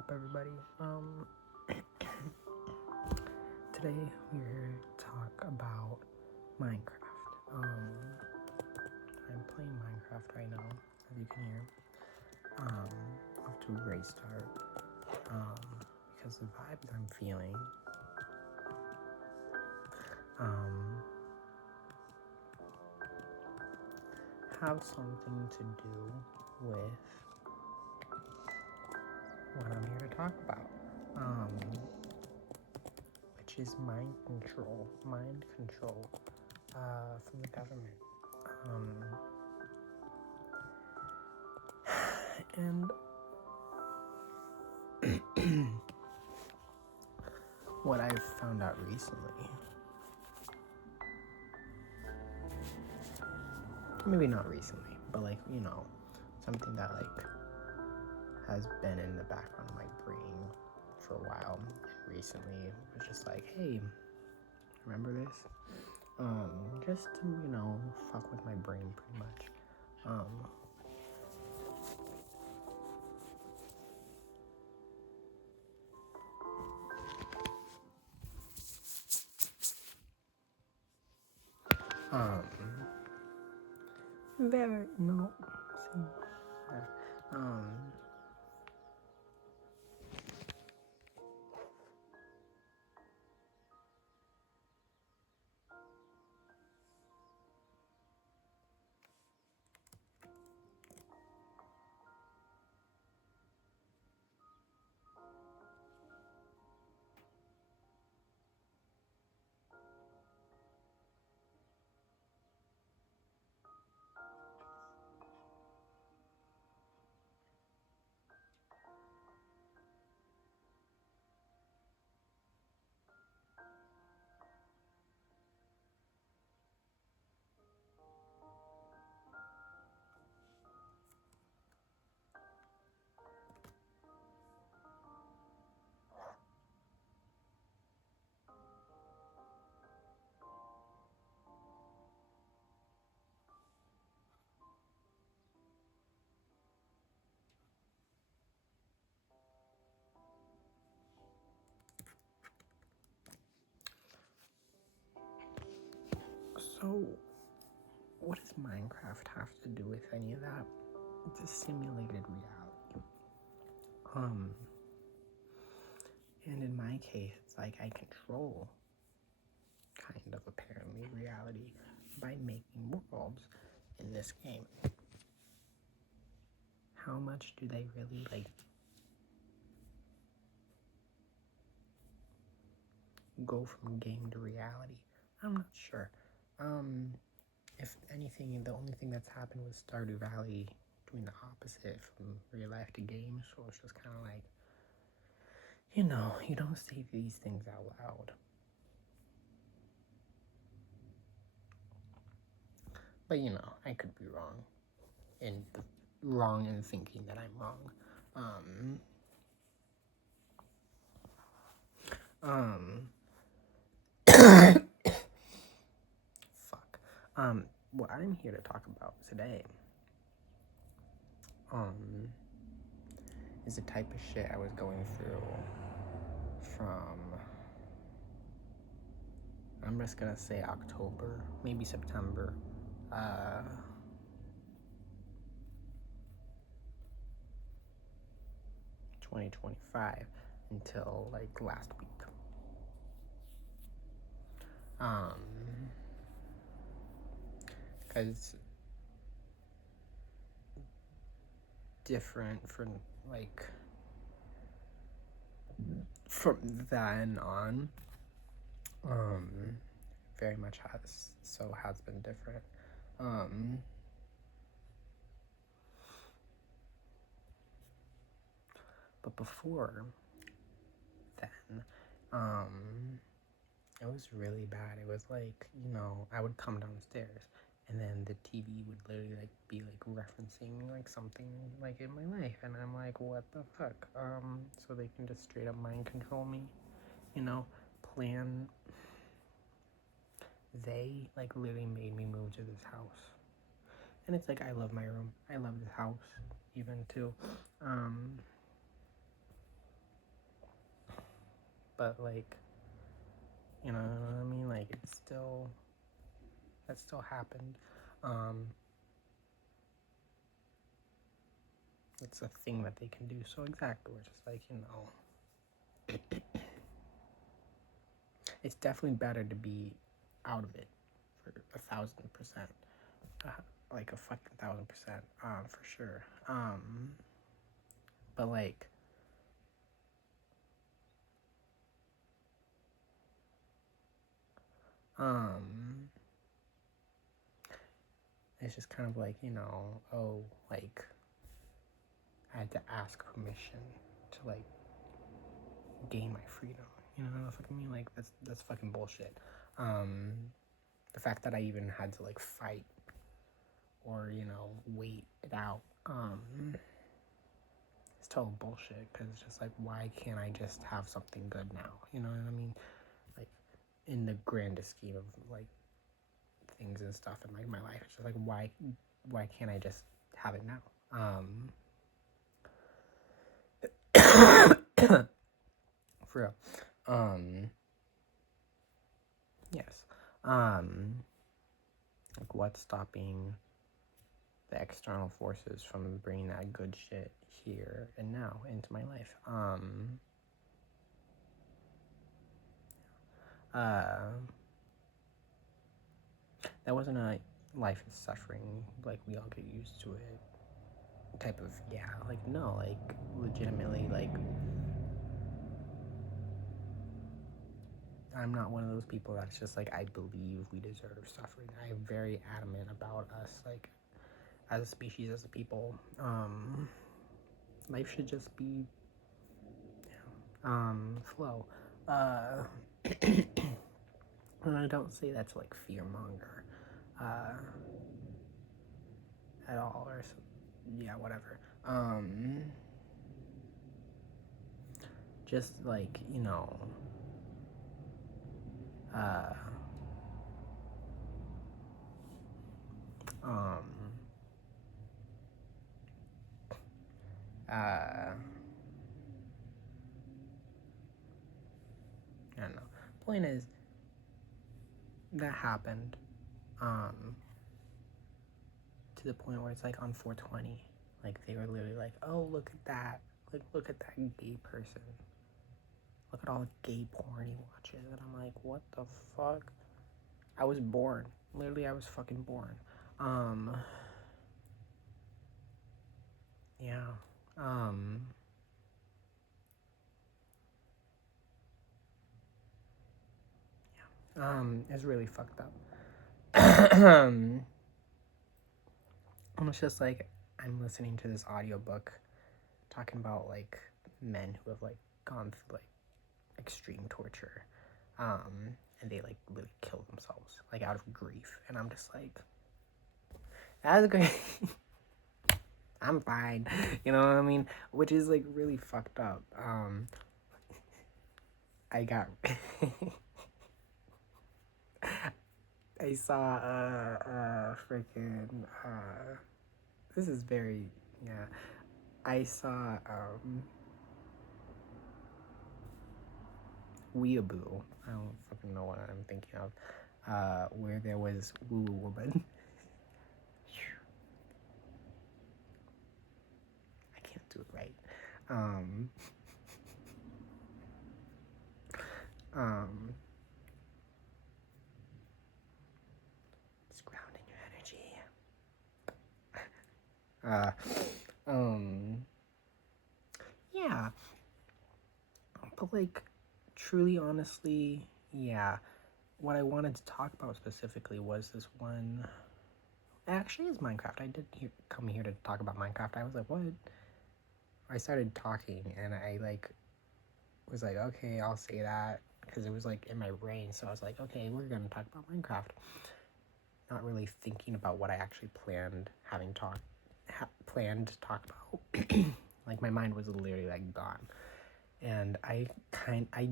up, everybody? Today we're here to talk about Minecraft. I'm playing Minecraft right now, as you can hear. Off to a great start. Because the vibes I'm feeling. Have something to do with what I'm here to talk about. Which is mind control from the government. And what I've found out recently, maybe not recently, but something that has been in the background of my brain for a while, and recently it was just hey, remember this? Just to, fuck with my brain pretty much. Very, no, see, so what does Minecraft have to do with any of that? It's a simulated reality. And in my case, it's I control, kind of, apparently, reality by making worlds in this game. How much do they really, go from game to reality? I'm not sure. If anything, the only thing that's happened was Stardew Valley doing the opposite from real life to game, so it's just kind of you don't say these things out loud. But I could be wrong in thinking that I'm wrong. Fuck. What I'm here to talk about today, is the type of shit I was going through from, I'm just gonna say October, maybe September, 2025 until last week. Because different from then on, very much has been different. But before then, it was really bad. It was I would come downstairs and then the TV would literally be referencing something in my life, and I'm what the fuck? So they can just straight up mind control me, plan. They literally made me move to this house, and it's I love my room, I love this house even too. but like, you know what I mean? Like, that still happened. It's a thing that they can do. So exactly, we're just like, it's definitely better to be out of it for 1,000%, like a fucking 1,000%, for sure. But like, it's just kind of like, oh, like, I had to ask permission to like gain my freedom. You know what I fucking mean? Like, that's fucking bullshit. The fact that I even had to like fight or wait it out, it's total bullshit. Because it's just like, why can't I just have something good now? You know what I mean? Like, in the grandest scheme of like things and stuff in like my life, it's just like, why can't I just have it now? For real. Yes. Like, what's stopping the external forces from bringing that good shit here and now into my life? That wasn't a life is suffering, like we all get used to it type of, like, no, like, legitimately, like, I'm not one of those people that's just like, I believe we deserve suffering. I'm very adamant about us, like, as a species, as a people, life should just be, flow. And I don't say that to like fearmonger, at all, or whatever. Just like, uh, um, I don't know. Point is, that happened, to the point where it's like on 420, like they were literally like, oh, look at that, like, look at that gay person, look at all the gay porn he watches, and I'm like, what the fuck? I was born, literally, I was fucking born. Yeah. It's really fucked up. It's just like, I'm listening to this audiobook talking about like men who have like gone through like extreme torture, and they like really kill themselves like out of grief, and I'm just like, that's great. I'm fine, you know what I mean? Which is like really fucked up. I got I saw freaking this is very, I saw Weeaboo. I don't fucking know what I'm thinking of. Where there was Woo Woo Woman. I can't do it right. Just grounding your energy. Yeah. But like, truly, honestly, yeah. What I wanted to talk about specifically was this one. Actually, it's Minecraft. I did come here to talk about Minecraft. I was like, what? I started talking, and I like was like, okay, I'll say that, because it was like in my brain. So I was like, okay, we're gonna talk about Minecraft. Not really thinking about what I actually planned to talk about. Like, my mind was literally like gone, and I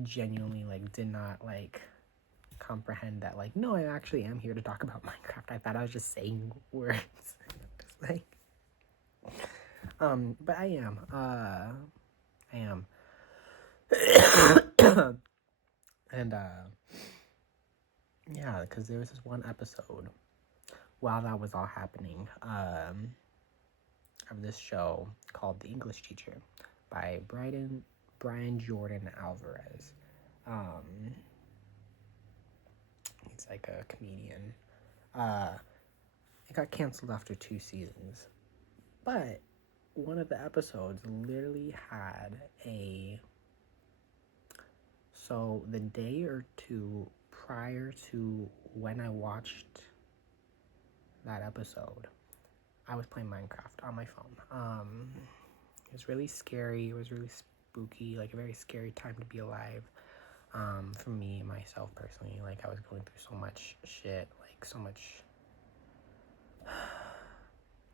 genuinely like did not like comprehend that, like, no, I actually am here to talk about Minecraft. I thought I was just saying words. Just like, but I am. And yeah, because there was this one episode while that was all happening of this show called The English Teacher by Brian Jordan Alvarez. He's like a comedian. It got canceled after 2 seasons, but one of the episodes literally had so the day or two prior to when I watched that episode, I was playing Minecraft on my phone. It was really scary. It was really spooky, like a very scary time to be alive. For me, myself personally, like I was going through so much shit, like so much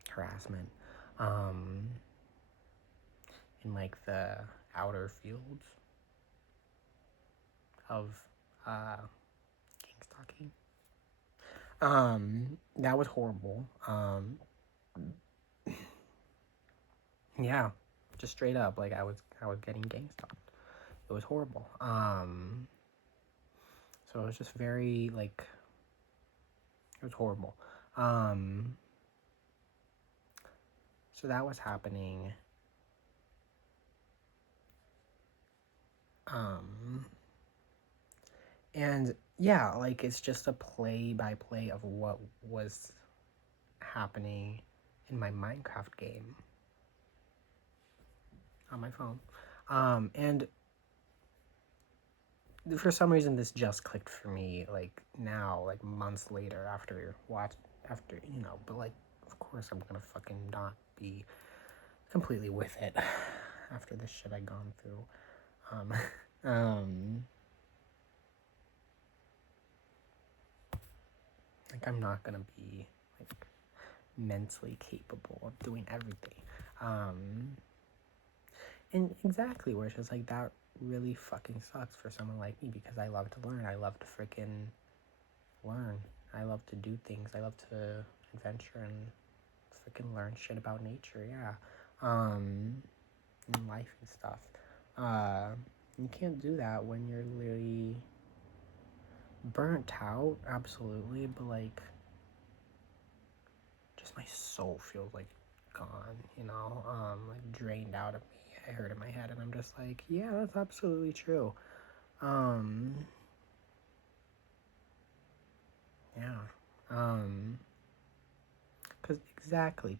harassment, in like the outer fields of gang stalking. That was horrible. Yeah, just straight up, like I was getting gang stalked. It was horrible. So it was just very like it was horrible. So that was happening. And yeah, like it's just a play by play of what was happening in my Minecraft game on my phone. And for some reason this just clicked for me like now, like months later after but like of course I'm gonna fucking not be completely with it after this shit I gone through. Like I'm not gonna be like mentally capable of doing everything. And exactly where it's just like that really fucking sucks for someone like me because I love to learn. I love to freaking learn. I love to do things. I love to adventure and freaking learn shit about nature. Yeah. And life and stuff. You can't do that when you're literally burnt out, absolutely, but like just my soul feels like gone, like drained out of me. I heard in my head and I'm just like, yeah, that's absolutely true. Yeah. Cause exactly,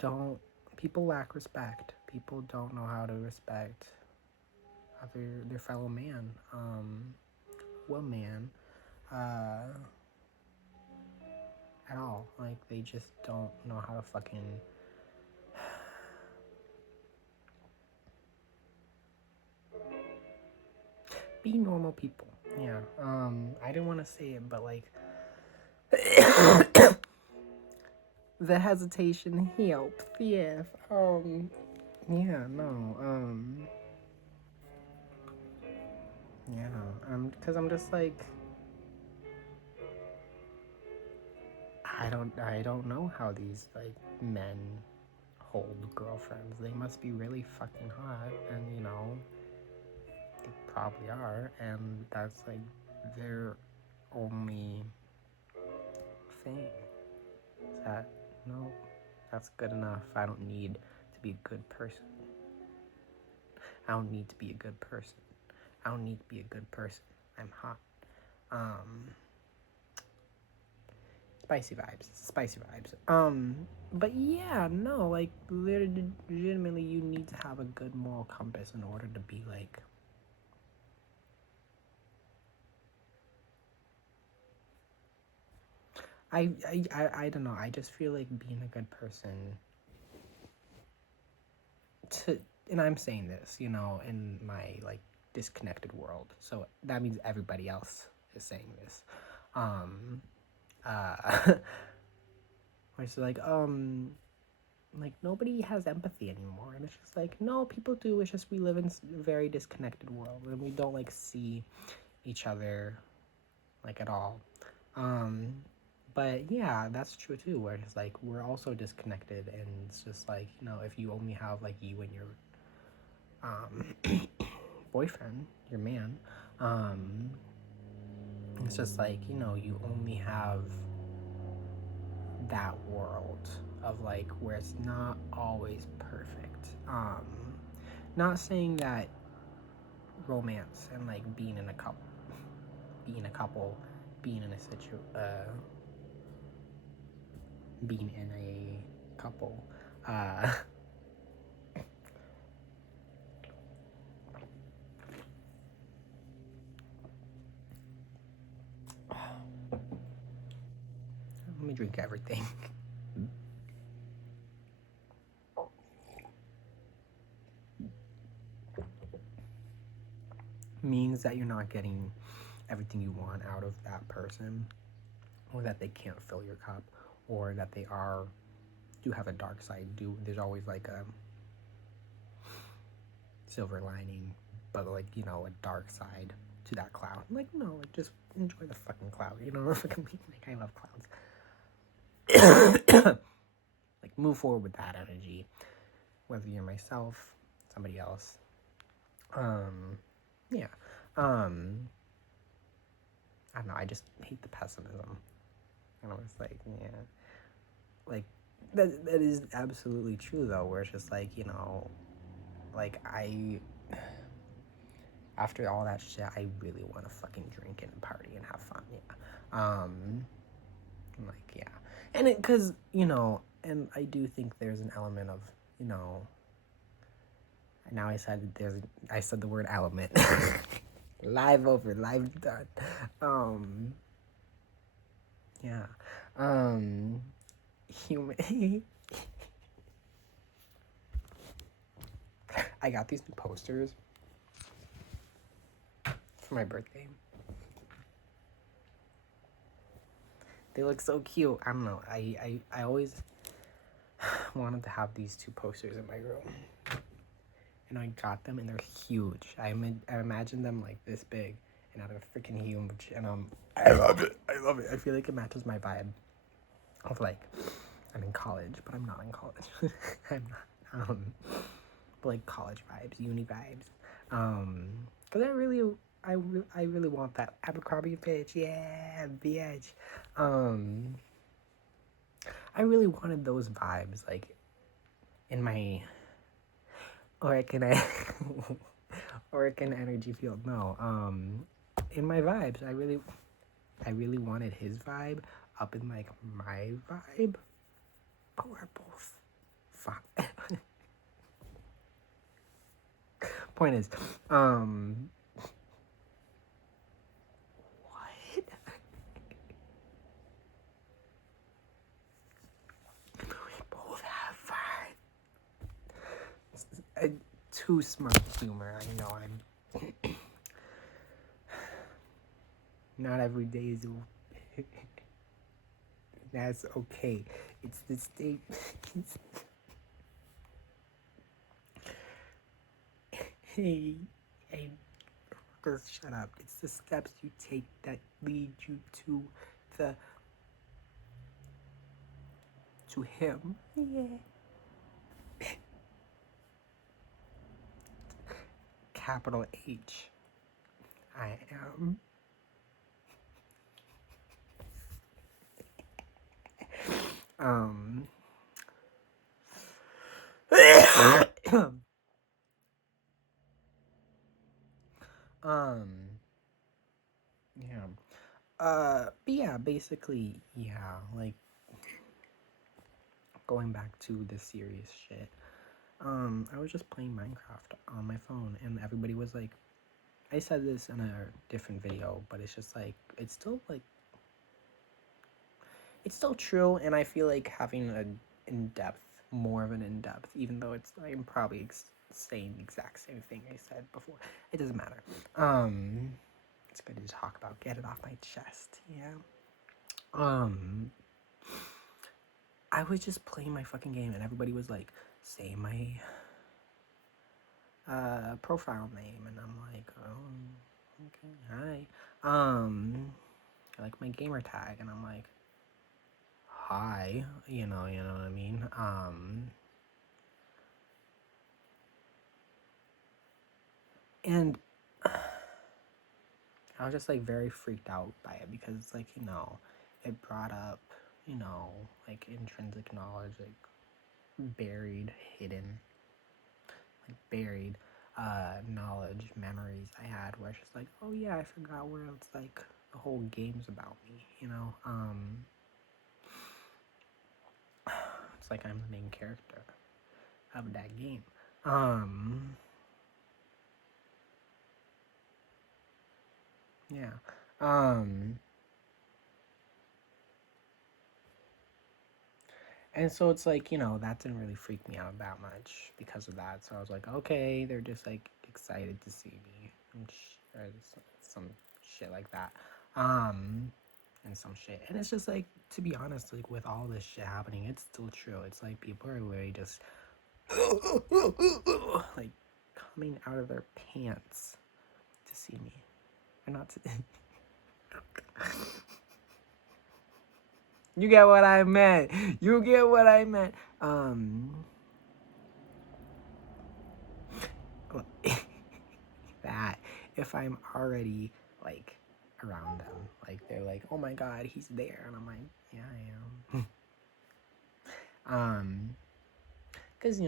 don't people lack respect. People don't know how to respect their fellow man. Woman. At all. Like they just don't know how to fucking be normal people. Yeah. I didn't want to say it, but like the hesitation helps. Yes. Yeah. No. Yeah. Because I'm just like, I don't know how these like men hold girlfriends. They must be really fucking hot, and they probably are, and that's like their only thing. Is that no? That's good enough. I don't need to be a good person. I don't need to be a good person. I don't need to be a good person. I'm hot. Um, Spicy vibes. Spicy vibes. But yeah, no, like legitimately, you need to have a good moral compass in order to be like. I don't know. I just feel like being a good person. And I'm saying this, in my like disconnected world. So that means everybody else is saying this. Where it's like nobody has empathy anymore, and it's just like no, people do. It's just we live in a very disconnected world, and we don't like see each other like at all. But yeah, that's true too. Where it's like we're also disconnected, and it's just like if you only have like you and your boyfriend, your man, it's just like, you know, you only have that world of like where it's not always perfect. Not saying that romance and like being in a couple, being in a couple, uh, let me drink everything. Means that you're not getting everything you want out of that person, or that they can't fill your cup, or that they do have a dark side. There's always like a silver lining, but like, you know, a dark side to that cloud. Like, no, like just enjoy the fucking cloud, you know? Like, I love clouds. Like, move forward with that energy, whether you're myself, somebody else. Yeah. I don't know, I just hate the pessimism. And I was like, yeah. Like, that is absolutely true, though, where it's just like, you know, like, after all that shit, I really want to fucking drink and party and have fun, yeah. Like, yeah. And because, you know, and I do think there's an element of, you know, now I said the word element. Live done. Yeah. Human. I got these new posters for my birthday. They look so cute. I don't know. I always wanted to have these two posters in my room. And I got them, and they're huge. I imagine them like this big, and they're freaking huge. And I love it. I feel like it matches my vibe of like, I'm in college, but I'm not in college. I'm not. But like college vibes, uni vibes. Cause I really want that Abercrombie bitch. Yeah, bitch. I really wanted those vibes, like, in my Oregon energy field. No, in my vibes, I really wanted his vibe up in like my vibe, but we're both fine. Point is, what? We both have vibe. Too smart humor. I know I'm. Not every day is. That's okay. It's the state. Hey, just shut up. It's the steps you take that lead you to him. Yeah. Capital H. I am. Yeah. But yeah, basically, yeah, like, going back to the serious shit. I was just playing Minecraft on my phone, and everybody was like, I said this in a different video, but it's just like, it's still true, and I feel like having more of an in-depth, even though I'm probably saying the exact same thing I said before. It doesn't matter. It's good to talk about, get it off my chest, yeah. I was just playing my fucking game, and everybody was like, say my profile name, and I'm like, oh, okay, hi. Like my gamer tag, and I'm like, hi, you know what I mean? And I was just like very freaked out by it because like, it brought up, like intrinsic knowledge, like buried, hidden, like buried knowledge, memories I had where it's just like, oh yeah, I forgot where it's like the whole game's about me. It's like I'm the main character of that game. Yeah. And so it's like, that didn't really freak me out that much because of that. So I was like, okay, they're just like excited to see me or some shit like that. And some shit. And it's just like, to be honest, like with all this shit happening, it's still true. It's like people are really just like coming out of their pants to see me. Or not to. You get what I meant. You get what I meant. That if I'm already like around them, like they're like, oh my god, he's there, and I'm like, yeah, I am. Because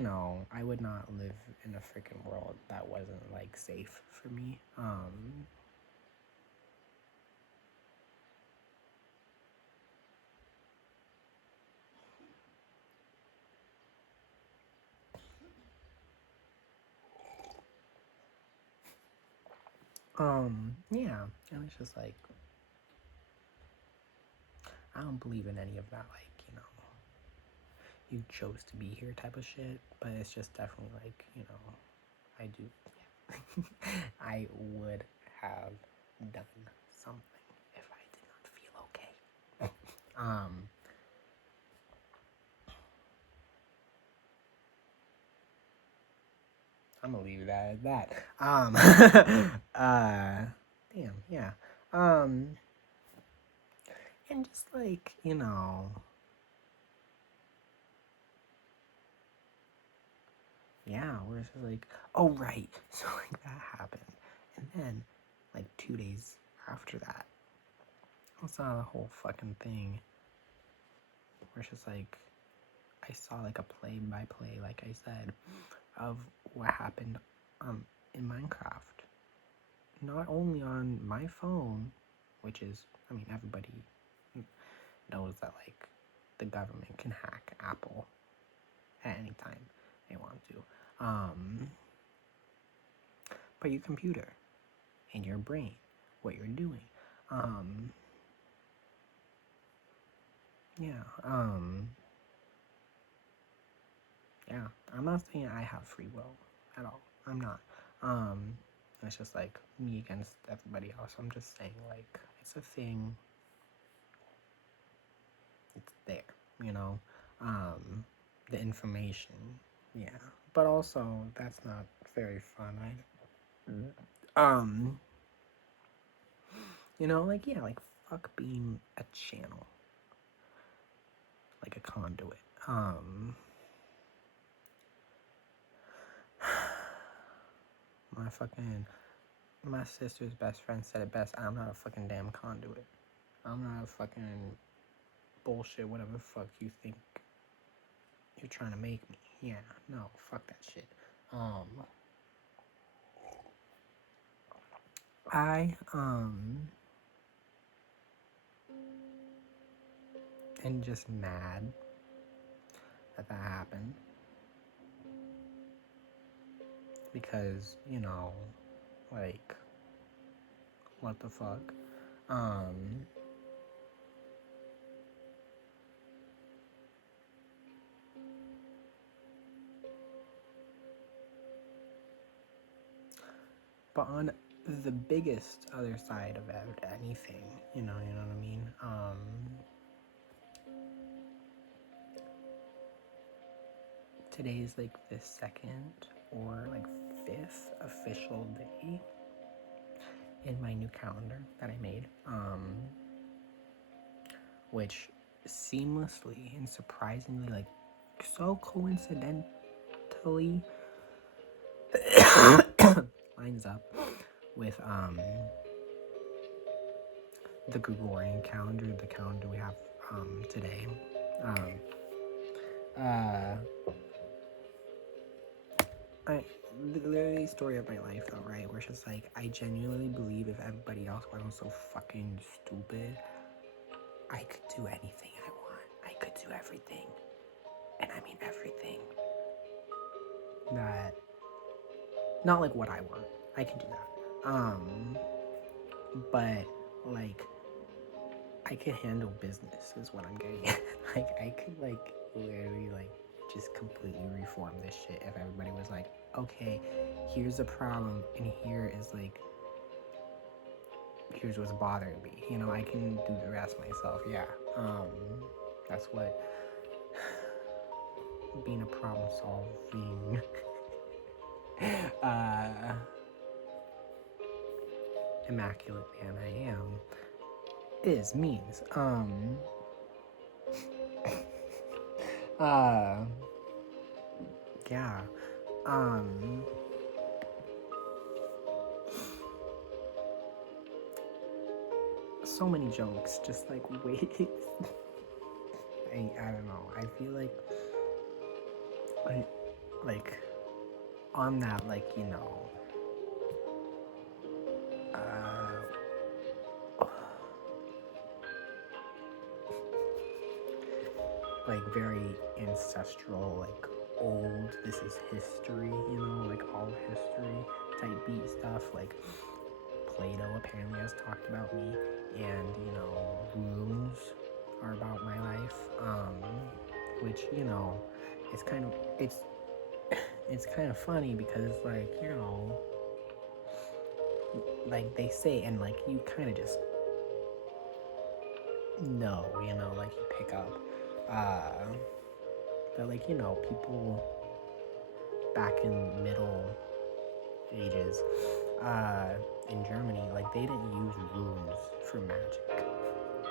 I would not live in a freaking world that wasn't like safe for me. Yeah, and it's just like I don't believe in any of that, like you chose to be here type of shit. But it's just definitely like I do. Yeah. I would have done something if I did not feel okay. I'm gonna leave that at that. Damn, yeah. Um, and just like yeah, where it's just like, oh right, so like that happened, and then like 2 days after that, I saw the whole fucking thing where it's just like I saw like a play by play, like I said, of what happened in Minecraft. Not only on my phone, which is, I mean, everybody knows that like the government can hack Apple at any time they want to. But your computer and your brain, what you're doing. Um, yeah. Yeah. I'm not saying I have free will at all. I'm not. It's just like me against everybody else. I'm just saying like it's a thing. It's there, you know. The information. Yeah. But also that's not very fun. Um, like yeah, like fuck being a channel, like a conduit. My fucking my sister's best friend said it best. I'm not a fucking damn conduit. I'm not a fucking bullshit. Whatever the fuck you think you're trying to make me. Yeah, no, fuck that shit. I am just mad that happened because like what the fuck. Um, but on the biggest other side of anything, you know what I mean? Today's like the second or like fifth official day in my new calendar that I made, which seamlessly and surprisingly, like so coincidentally, lines up with the Gregorian calendar, the calendar we have today. Literally story of my life though, right? Where it's just like, I genuinely believe if everybody else wasn't so fucking stupid, I could do anything I want. I could do everything. And I mean everything. That, not like what I want. I can do that. But like, I could handle business is what I'm getting at. Like, I could like literally like just completely reform this shit if everybody was like, okay, here's the problem, and here's what's bothering me. You know, I can do the rest myself. Yeah. That's what being a problem solving immaculate man I am means. Yeah. So many jokes, just like wait. I don't know. I feel like on that, like, you know, like very ancestral, like old, this is history, you know, like all history type beat stuff. Like Plato apparently has talked about me, and you know, runes are about my life, which, you know, it's kind of funny because, like, you know, like they say, and like you kind of just know, you know, like you pick up that, like, you know, people back in Middle Ages in Germany, like they didn't use runes for magic.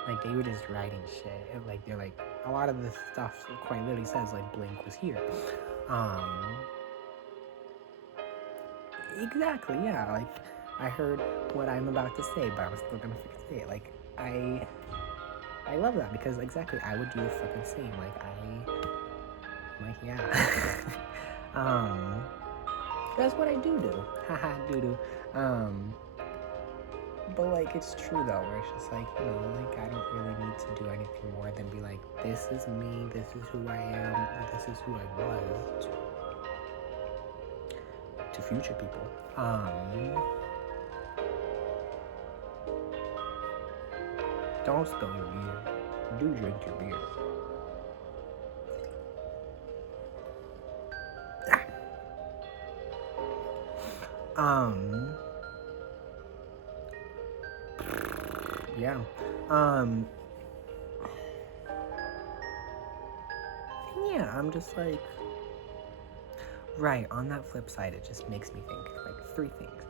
Like they were just writing shit, and like they're like, a lot of this stuff quite literally says like Blink was here. Exactly, yeah. Like I heard what I'm about to say, but I'm still gonna say it. Like I love that because exactly I would do the fucking same. Like yeah. That's what I do. Haha, doo. But like it's true though, where it's just like, you know, like I don't really need to do anything more than be like, this is me, this is who I am, this is who I was to future people. Don't spill your beer. Do drink your beer. Yeah. Yeah, I'm just like, right, on that flip side, it just makes me think, like, three things.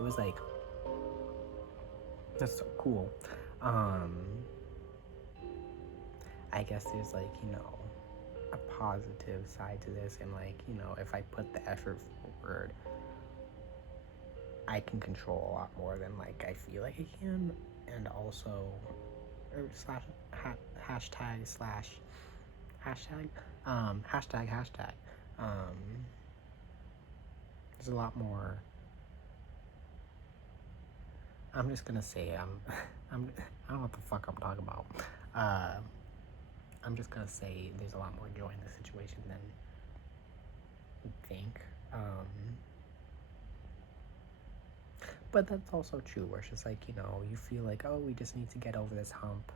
It was like, that's so cool. I guess there's like, you know, a positive side to this, and like, you know, if I put the effort forward, I can control a lot more than like I feel like I can. And also hashtag there's a lot more. I'm just gonna say I don't know what the fuck I'm talking about. I'm just gonna say there's a lot more joy in this situation than you think. But that's also true, where it's just like, you know, you feel like, oh, we just need to get over this hump,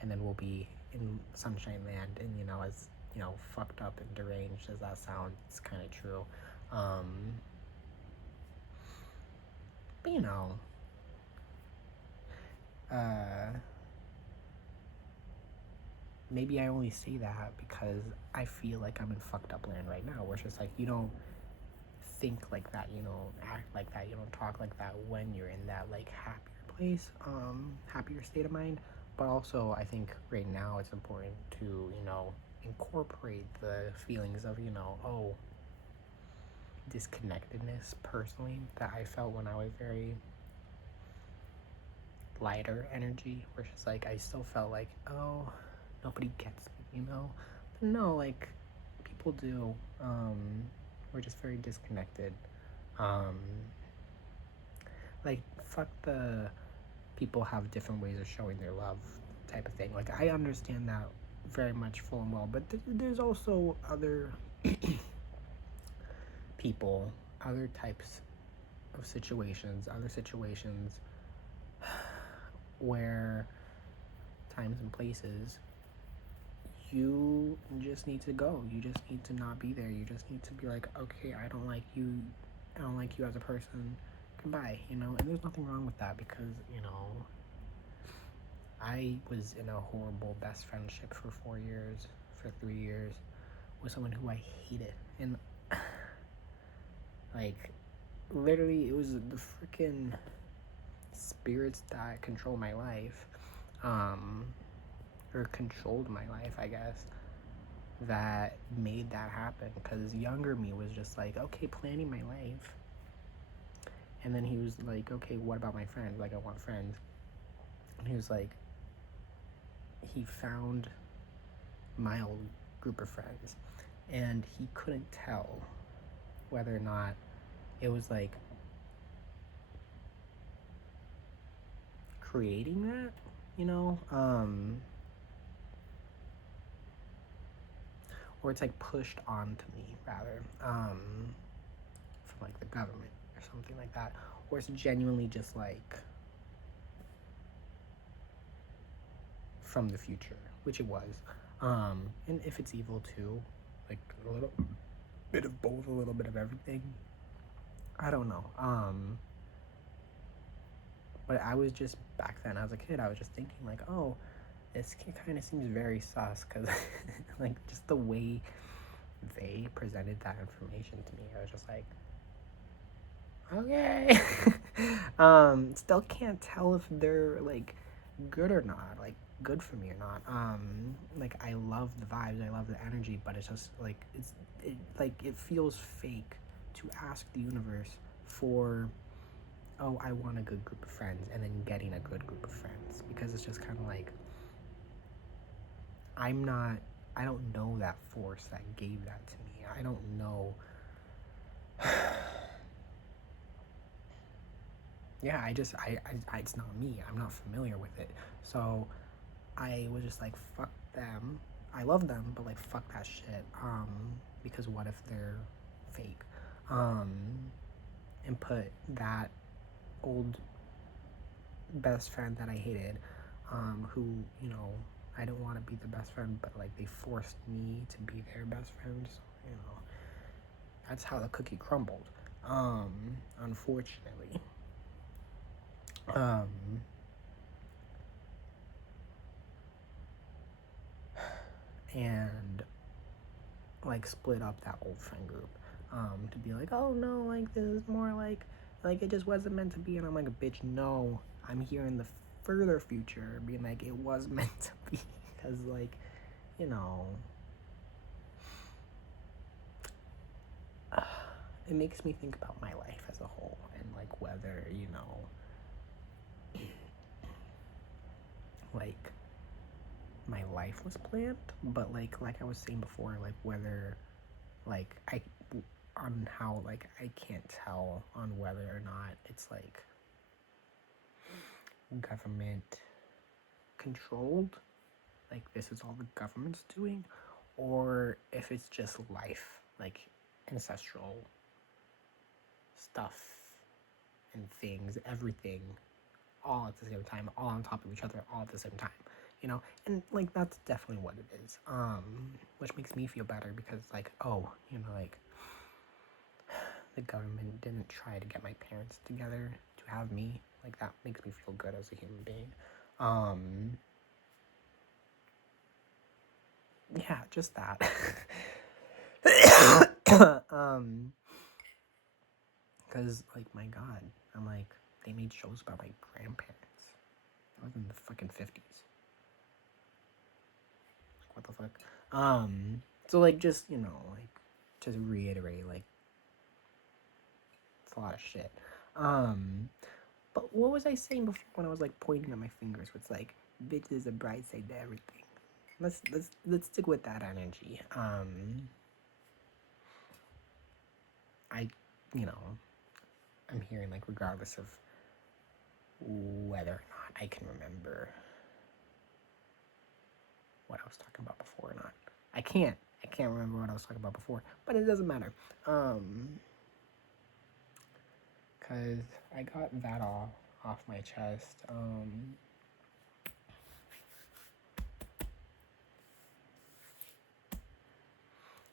and then we'll be in sunshine land. And, you know, as, you know, fucked up and deranged as that sounds, it's kind of true. But, you know, maybe I only say that because I feel like I'm in fucked up land right now, where it's just like, you don't think like that, you don't act like that, you don't talk like that when you're in that like happier place, happier state of mind. But also I think right now it's important to, you know, incorporate the feelings of, you know, oh, disconnectedness personally that I felt when I was very lighter energy, where it's just like I still felt like, oh, nobody gets me, you know? But no, like people do. We're just very disconnected. Um, like fuck the people have different ways of showing their love type of thing. Like I understand that very much full and well, but there's also other people, other types of situations, other situations where times and places you just need to go. You just need to not be there. You just need to be like, okay, I don't like you. I don't like you as a person. Goodbye, you know? And there's nothing wrong with that because, you know, I was in a horrible best friendship for 4 years, for 3 years, with someone who I hated. And, like, literally, it was the freaking spirits that control my life, or controlled my life, I guess, that made that happen. Because younger me was just like, okay, planning my life. And then he was like, okay, what about my friends? Like, I want friends. And he was like, he found my old group of friends. And he couldn't tell whether or not it was like creating that, you know? Or it's like pushed onto me, rather, from like the government or something like that. Or it's genuinely just like from the future, which it was. And if it's evil too, like a little bit of both, a little bit of everything. I don't know. But I was just back then, as a kid, I was just thinking like, oh, this kind of seems very sus, because like just the way they presented that information to me, I was just like, okay. Still can't tell if they're like good or not, like good for me or not. Like I love the vibes, I love the energy, but it's just like it feels fake to ask the universe for, oh, I want a good group of friends, and then getting a good group of friends, because it's just kind of like I don't know that force that gave that to me. I don't know. Yeah, it's not me. I'm not familiar with it. So I was just like, fuck them. I love them, but like, fuck that shit. Because what if they're fake? Um, and put that old best friend that I hated, who, you know, I don't want to be the best friend, but like they forced me to be their best friend. So, you know, that's how the cookie crumbled. Unfortunately. Um, and like split up that old friend group, to be like, oh no, like this is more like it just wasn't meant to be. And I'm like, bitch, no, I'm here in the further future being like, it was meant to be. Because like, you know, it makes me think about my life as a whole, and like whether, you know, like my life was planned, but like I was saying before, like whether like I on how like I can't tell on whether or not it's like government controlled, like this is all the government's doing, or if it's just life, like ancestral stuff and things, everything, all at the same time, all on top of each other, all at the same time, you know. And like that's definitely what it is, which makes me feel better, because like, oh, you know, like the government didn't try to get my parents together to have me. Like that makes me feel good as a human being. Yeah, just that. Because like, my God, I'm like, they made shows about my grandparents. That was in the fucking 50s. What the fuck? So like, just, you know, like, just reiterate, like, it's a lot of shit. But what was I saying before when I was like pointing at my fingers? It's like, bitch is a bright side to everything. Let's stick with that energy. I, you know, I'm hearing like regardless of whether or not I can remember what I was talking about before or not. I can't remember what I was talking about before, but it doesn't matter. Cause I got that all off my chest.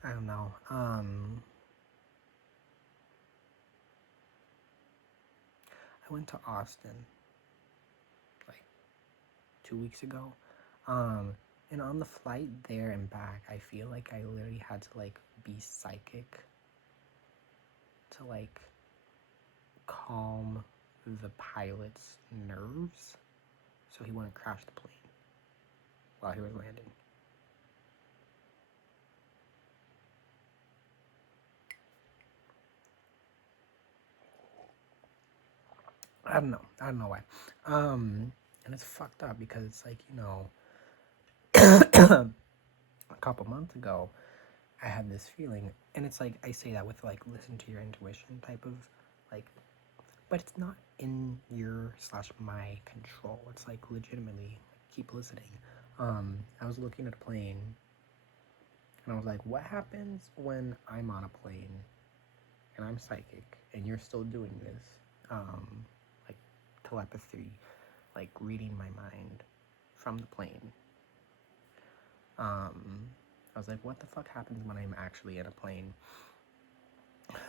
I don't know. I went to Austin like 2 weeks ago. And on the flight there and back, I feel like I literally had to like be psychic to like calm the pilot's nerves so he wouldn't crash the plane while he was landing. I don't know why. And it's fucked up because it's like, you know, a couple months ago, I had this feeling, and it's like I say that with like listen to your intuition type of like, but it's not in your slash my control. It's like legitimately keep listening. I was looking at a plane, and I was like, what happens when I'm on a plane and I'm psychic and you're still doing this? Like telepathy, like reading my mind from the plane. I was like, what the fuck happens when I'm actually in a plane,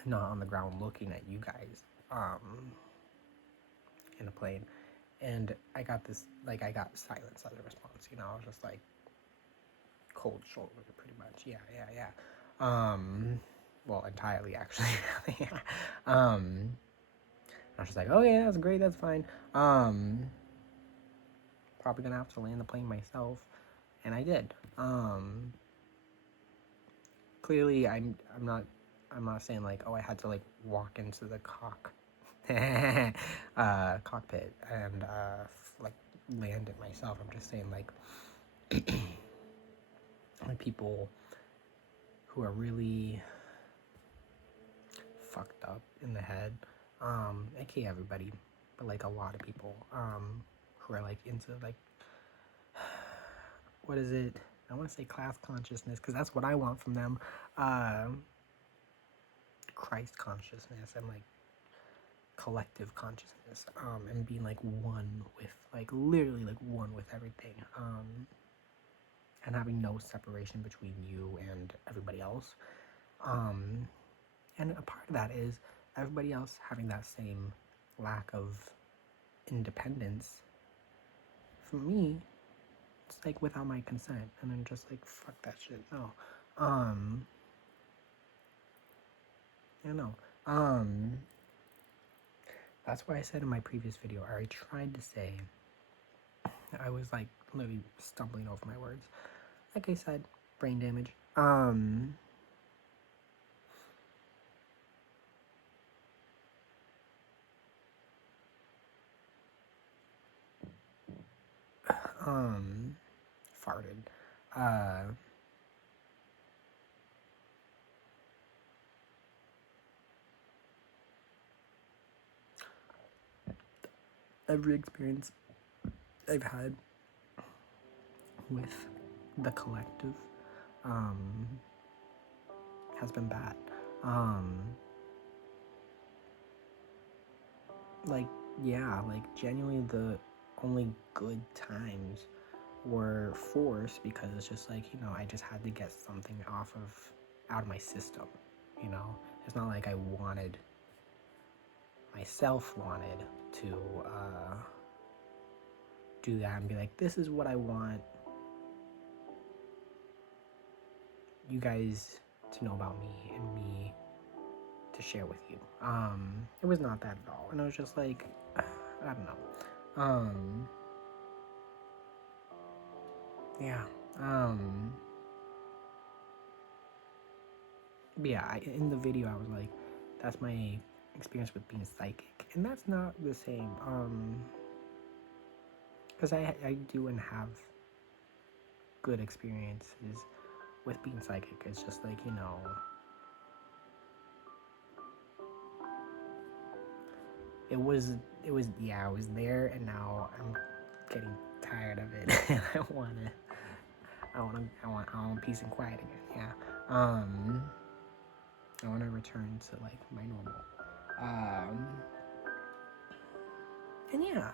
not on the ground looking at you guys, in a plane? And I got this, like, I got silence as a response, you know, I was just like, cold shoulder, pretty much, yeah. Well, entirely, actually, yeah. I was just like, okay, that's great, that's fine, probably gonna have to land the plane myself, and I did. Clearly, I'm not saying like, oh, I had to like walk into the cockpit and like land it myself. I'm just saying like, like people who are really fucked up in the head, aka everybody, but like a lot of people, who are like into like, what is it? I want to say class consciousness because that's what I want from them. Christ consciousness and like collective consciousness, and being like one with like literally like one with everything, and having no separation between you and everybody else, and a part of that is everybody else having that same lack of independence. For me, it's like without my consent, and I'm just like, fuck that shit. No. Yeah, no. That's why I said in my previous video, or I tried to say, I was like literally stumbling over my words. Like I said, brain damage. Farted. Every experience I've had with the collective, has been bad. Like, yeah, like genuinely the only good times were forced because it's just like, you know, I just had to get something out of my system, you know? It's not like I wanted to do that and be like, this is what I want you guys to know about me and me to share with you. It was not that at all. And I was just like, I don't know. Yeah. But yeah, in the video I was like, that's my experience with being psychic, and that's not the same. Because I do and have good experiences with being psychic. It's just like, it was I was there, and now I'm getting tired of it. And I want peace and quiet again. Yeah. I want to return to like my normal. And yeah.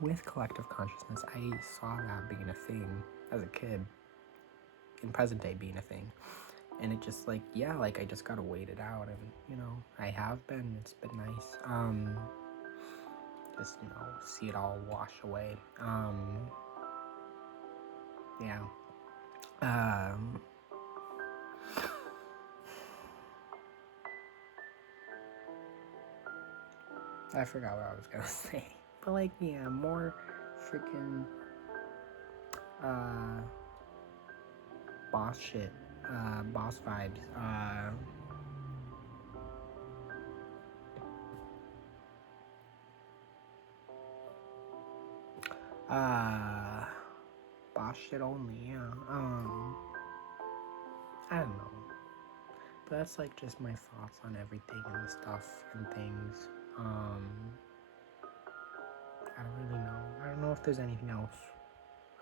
With collective consciousness, I saw that being a thing as a kid, in present day being a thing. And it just like, yeah, like I just gotta wait it out, and I have been. It's been nice. Just see it all wash away. Yeah. I forgot what I was gonna say, but like, yeah, more freaking boss shit, boss vibes. Boss shit only, yeah. I don't know. But that's like just my thoughts on everything and the stuff and things. I don't really know. I don't know if there's anything else.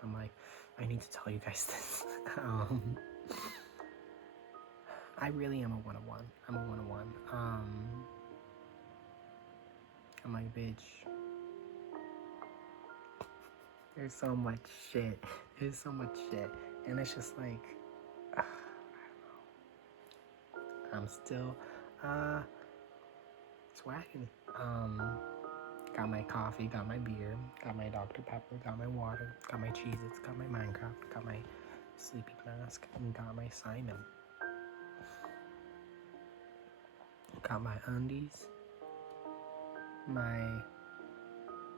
I'm like, I need to tell you guys this. I really am a 101. I'm a 101. I'm like, bitch. There's so much shit. There's so much shit. And it's just like, I don't know. I'm still, swagging. Got my coffee, got my beer, got my Dr. Pepper, got my water, got my Cheez-Its, got my Minecraft, got my sleeping mask, and got my Simon. Got my undies, my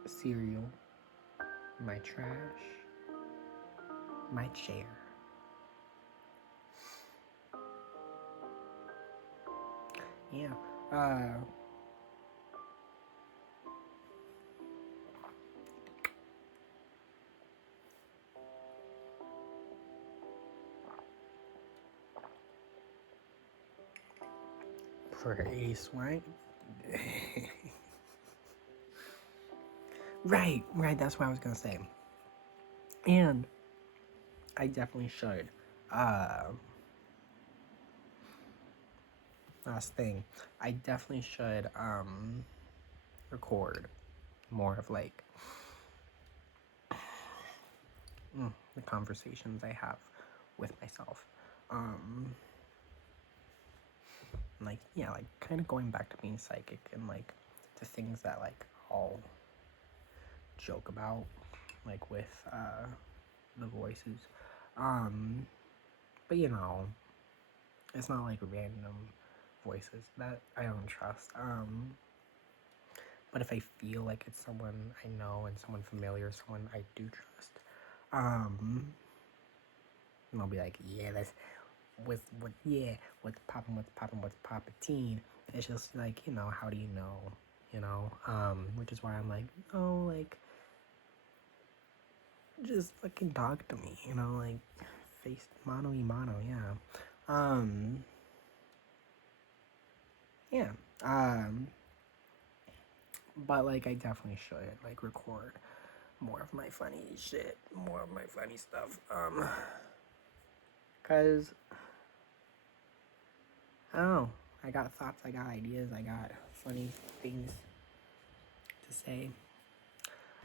cereal, my trash, my chair. Yeah. For Ace, right? Right, that's what I was gonna say. And I definitely should. Last thing, I definitely should record more of like the conversations I have with myself. Like, yeah, like kind of going back to being psychic and like the things that like I'll joke about, like with the voices. But it's not like random voices that I don't trust. But if I feel like it's someone I know and someone familiar, someone I do trust, and I'll be like, yeah, that's what's poppin'. It's just like, how do you know? Which is why I'm like, oh, like, just fucking talk to me, like face mano y mano, yeah. Yeah. But like I definitely should like record more of my funny shit, more of my funny stuff. Cause I don't know. I got thoughts, I got ideas, I got funny things to say.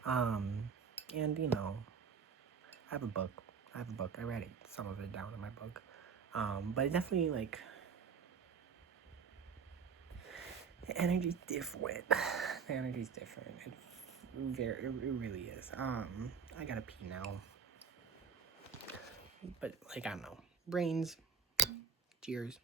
And I have a book. I read it, some of it down in my book. But it definitely like the energy's different. The energy's different. It really is. I gotta pee now. But like I don't know. Brains. Cheers.